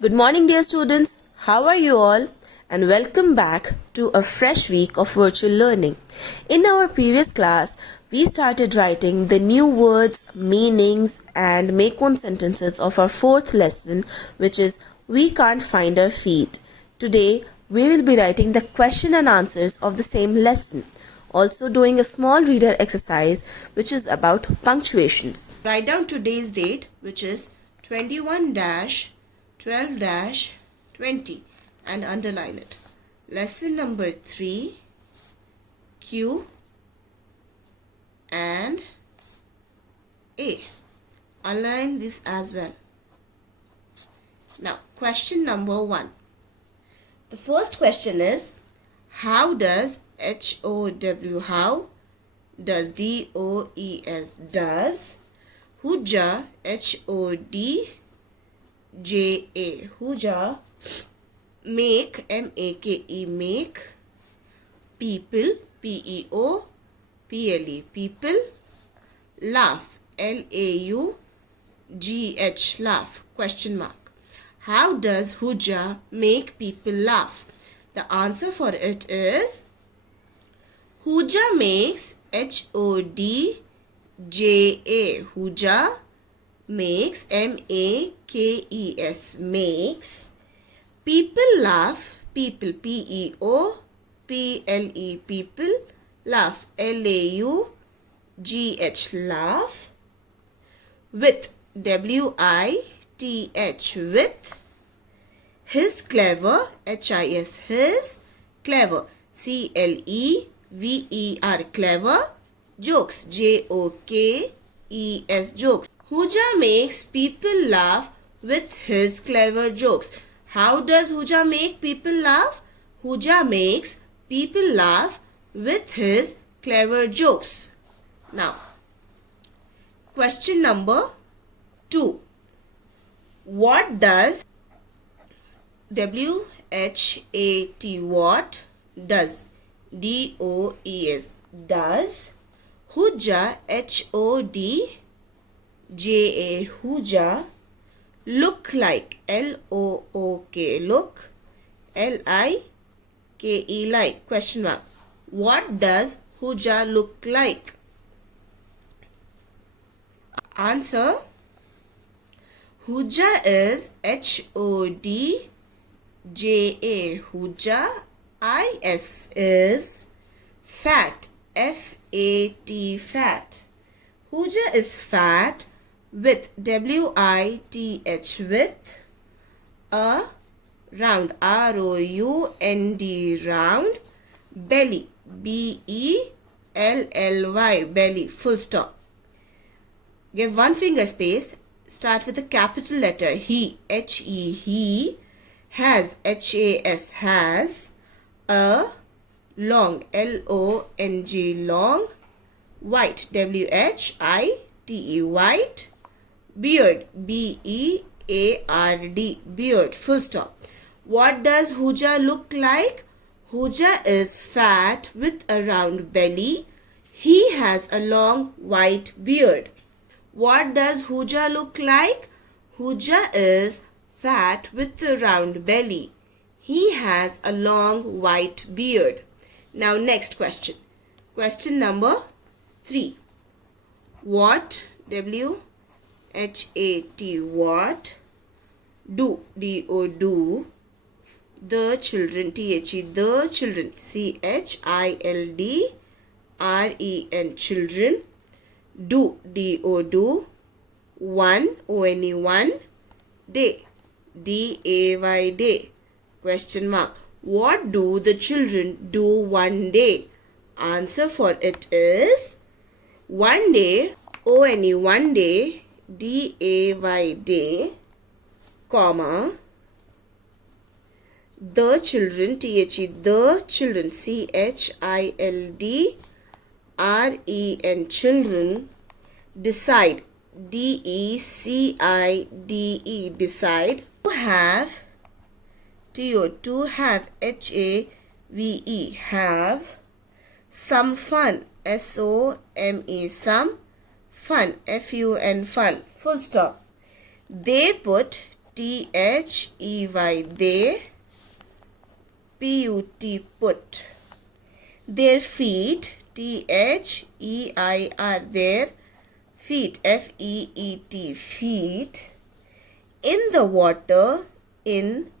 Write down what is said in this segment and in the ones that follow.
Good morning, dear students. How are you all? And welcome back to a fresh week of virtual learning. In our previous class, we started writing the new words, meanings, and make one sentences of our fourth lesson, which is We Can't Find Our Feet. Today, we will be writing the question and answers of the same lesson. Also, doing a small reader exercise, which is about punctuations. Write down today's date, which is 21 12-20 and underline it. Lesson number 3, Q and A. Underline this as well. Now, question number 1. The first question is, how does HOW, how does DOES, does, Hujja, HODJA, Hujja, make, MAKE, make, people, PEO, PLE, people, laugh, LAUGH, laugh, question mark. How does Hujja make people laugh? The answer for it is Hujja makes, HODJA, Hujja makes, MAKES, makes, people laugh, people, PEO, PLE, people, laugh, LAUGH, laugh, with, WITH, with, his clever, HIS, his, clever, CLEVER, clever, jokes, JOKES, jokes. Hujja makes people laugh with his clever jokes. How does Hujja make people laugh? Hujja makes people laugh with his clever jokes. Now, question number 2. What does WHAT, what does DOES, does, Hujja, HODJA, Hujja, look like, LOOK, look, LIKE, like, question mark. What does Hujja look like? Answer, Hujja is HODJA, Hujja, is fat, FAT, fat. Hujja is fat with, WITH, with, a round, ROUND, round, belly, BELLY, belly, full stop. Give one finger space. Start with a capital letter, he, HE, he, has, HAS, has, a, long, LONG, long, white, WHITE, white, beard, BEARD, beard, full stop. What does Hujja look like? Hujja is fat with a round belly. He has a long white beard. What does Hujja look like? Hujja is fat with a round belly. He has a long white beard. Now next question. Question number 3. What, WHAT, what, do, DO, the children, THE, the children, CHILDREN, children, do, DO, one, ONE, one, day, DAY, day, question mark. What do the children do one day? Answer for it is one day, ONE, one day, DAY, day, comma, the children, THE, the children, CHILDREN, children, decide, DECIDE, decide, to have, to have, HAVE, have, some fun, SOME, some, fun, FUN, fun, full stop. They put T-H-E-Y, they. P-U-T, put. Their feet, T-H-E-I-R, their feet, F-E-E-T, feet. In the water, in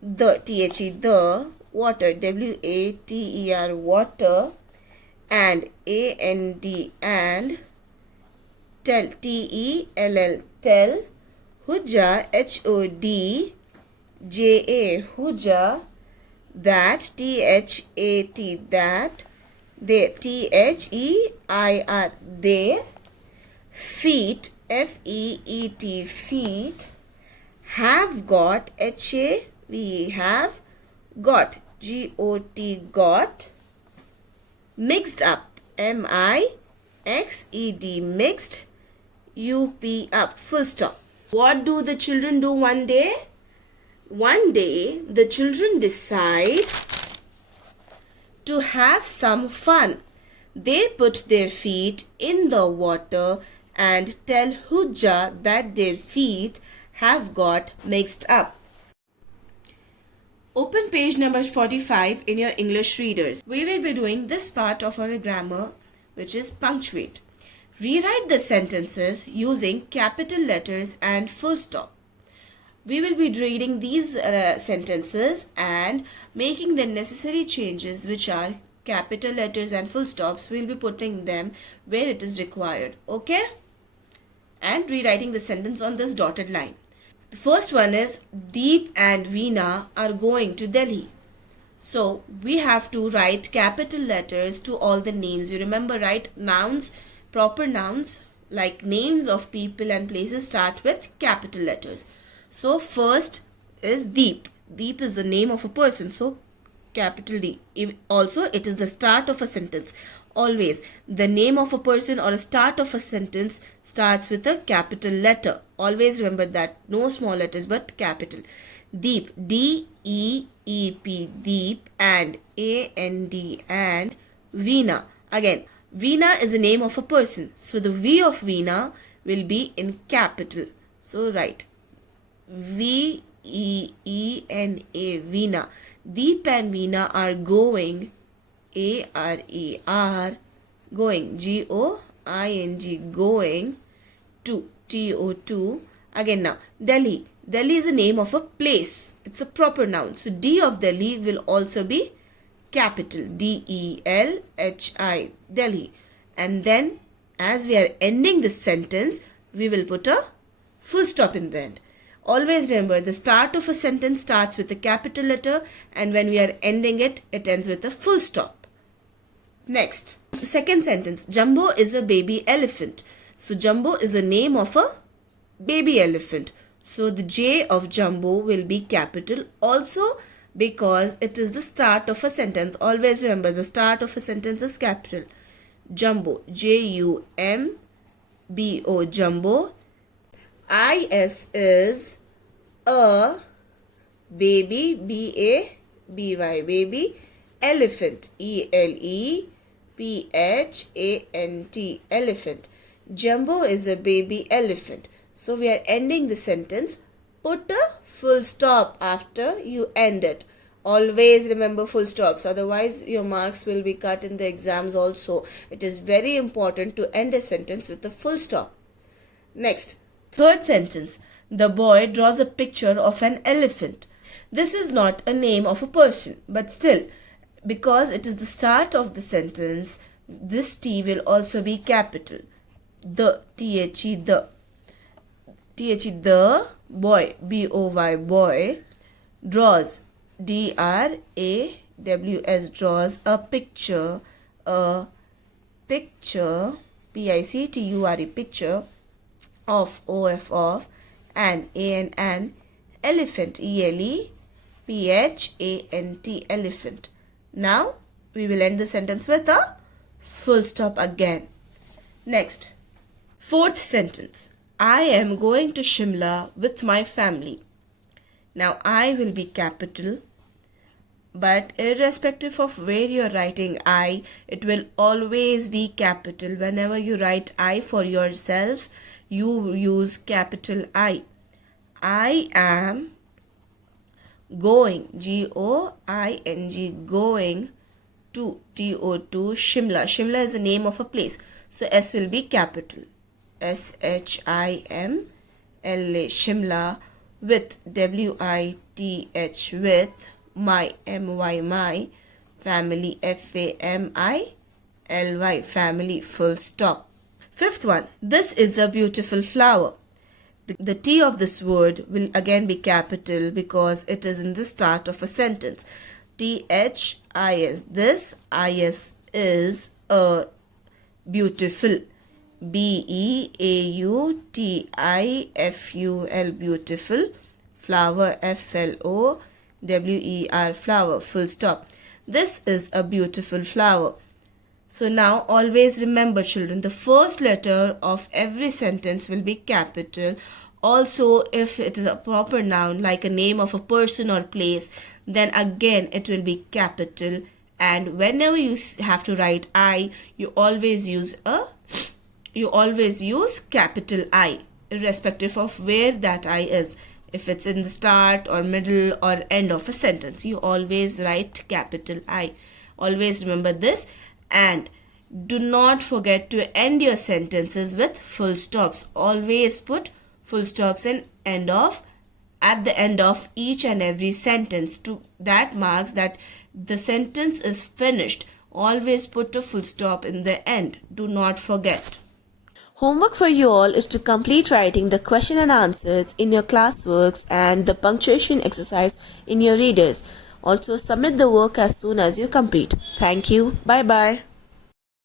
the, T-H-E, the, water, W-A-T-E-R, water. And, A-N-D, and, tell, T-E-L-L, tell. Hujja, H-O-D-J-A, hujja, that, T-H-A-T, that. They, T-H-E-I-R, they. Feet, F-E-E-T, feet. Have got, H-A-V, have got, G-O-T, got. Mixed up, M-I-X-E-D, mixed. U-P, up, full stop. What do the children do one day? One day, the children decide to have some fun. They put their feet in the water and tell Hujja that their feet have got mixed up. Open page number 45 in your English readers. We will be doing this part of our grammar, which is punctuate. Rewrite the sentences using capital letters and full stop. We will be reading these sentences and making the necessary changes, which are capital letters and full stops. We will be putting them where it is required. Okay? And rewriting the sentence on this dotted line. The first one is Deep and Veena are going to Delhi. So we have to write capital letters to all the names. You remember, right? Nouns, proper nouns like names of people and places start with capital letters. So first is Deep. Deep is the name of a person. So capital D. Also, it is the start of a sentence. Always, the name of a person or a start of a sentence starts with a capital letter. Always remember that. No small letters but capital. Deep, D-E-E-P, Deep, and A-N-D, and Veena. Again, Veena is the name of a person. So the V of Veena will be in capital. So write V-E-E-N-A, Veena. Deep and Veena are going, A-R-E-R, going, G-O-I-N-G, going, to, T-O-2. Again now, Delhi. Delhi is the name of a place. It's a proper noun. So D of Delhi will also be capital, D-E-L-H-I, Delhi. And then as we are ending this sentence, we will put a full stop in the end. Always remember, the start of a sentence starts with a capital letter, and when we are ending it, it ends with a full stop. Next, second sentence, Jumbo is a baby elephant. So Jumbo is the name of a baby elephant. So the J of Jumbo will be capital also because it is the start of a sentence. Always remember, the start of a sentence is capital. Jumbo, J-U-M-B-O, Jumbo. I-S is a baby, B-A-B-Y, baby, elephant, E-L-E-P-H-A-N-T, elephant. Jumbo is a baby elephant. So we are ending the sentence. Put a full stop after you end it. Always remember full stops, otherwise your marks will be cut in the exams also. It is very important to end a sentence with a full stop. Next. Third sentence, the boy draws a picture of an elephant. This is not a name of a person, but still, because it is the start of the sentence, this T will also be capital. The, T-H-E, the. T-H-E, the boy, B-O-Y, boy, draws, D-R-A-W-S, draws a picture, P-I-C-T-U-R-E, picture, of, O-F, of, an elephant, E-L-E-P-H-A-N-T, elephant. Now, we will end the sentence with a full stop again. Next, fourth sentence. I am going to Shimla with my family. Now, I will be capital, but irrespective of where you are writing I, it will always be capital. Whenever you write I for yourself, you use capital I. I am going, G-O-I-N-G, going to, T-O-2, Shimla. Shimla is the name of a place. So S will be capital. S-H-I-M-L-A, Shimla, with, W-I-T-H, with, my, M-Y, my, family, F-A-M-I-L-Y, family, full stop. Fifth one, this is a beautiful flower. The T of this word will again be capital because it is in the start of a sentence. T-H-I-S. This I-S is a beautiful. B-E-A-U-T-I-F-U-L, beautiful. Flower, F-L-O-W-E-R, flower, full stop. This is a beautiful flower. So now always remember, children, the first letter of every sentence will be capital. Also, if it is a proper noun like a name of a person or place, then again it will be capital. And whenever you have to write I, you always use capital I, irrespective of where that I is. If it's in the start or middle or end of a sentence, you always write capital I. Always remember this. And do not forget to end your sentences with full stops. Always put full stops at the end of each and every sentence. That marks that the sentence is finished. Always put a full stop in the end. Do not forget. Homework for you all is to complete writing the question and answers in your classworks and the punctuation exercise in your readers. Also submit the work as soon as you complete. Thank you. Bye bye.